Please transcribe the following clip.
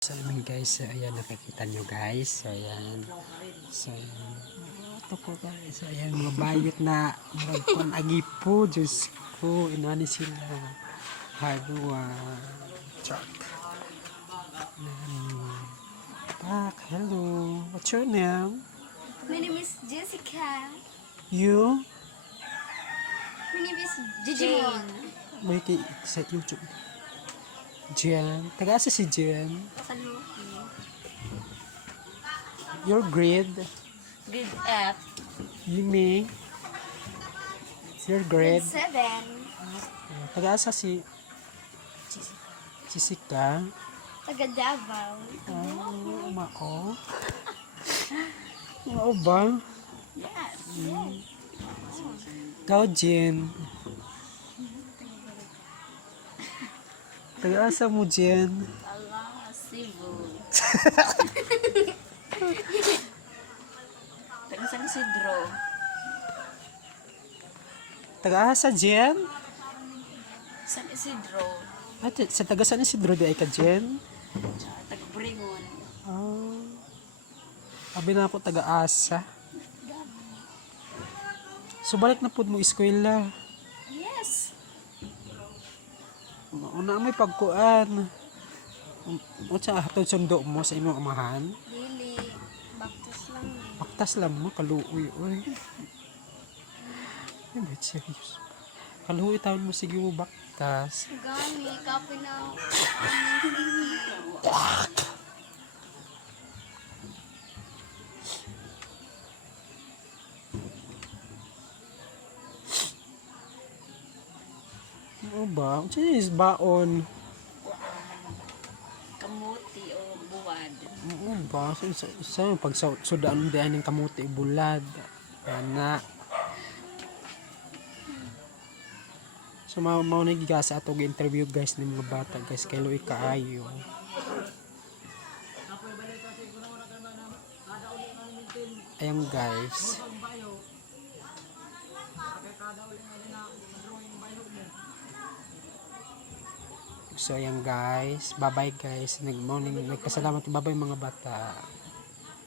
Sa amin guys, so ayan nakikita nyo guys, so ayan, so ayan, ito ko guys, so ayan mga bayot na maragpan agipo, Diyos ko, inani sila, hardwa, truck, back, hello, what's your name? My name is Jessica. You? My name is Jijimon. May kay sa YouTube. Jen, taga-asa si Jen? Kaluki. Your grade? Grade F. Yumi? Your grade? Grade 7. Taga-asa si Jessica? Taga Davao. Oh, mao. Mao ba? Yes. Ikaw, Jen. Taga-asa mo, Jen? Allah, Cebu. Taga San Isidro. Taga-asa, Jen? San Isidro. At sa taga San Isidro di ay ka, Jen? Taga Bringon. Oh. Abi na ako taga-asa. So, balik na po mo eskwela. Yes. Una may pagkuan. Unsa hatod sundo mo sa imong amahan? Dili. Baktas lang. Baktas lang mo kaluoy oy. Hindi serious. Kaluoy taon mo sige mo baktas. Gani. Kape na. Ano ba? Unsa is baon? Kamuti o buwad. Ano ba? Sa pag sudaan mo diyan ng kamuti bulad. Ana. So mao na gigasa ato interview guys ng mga bata guys kay Luy kaayo. Ayan guys. So ayan guys, bye bye guys. Nagpasalamat bye bye mga bata.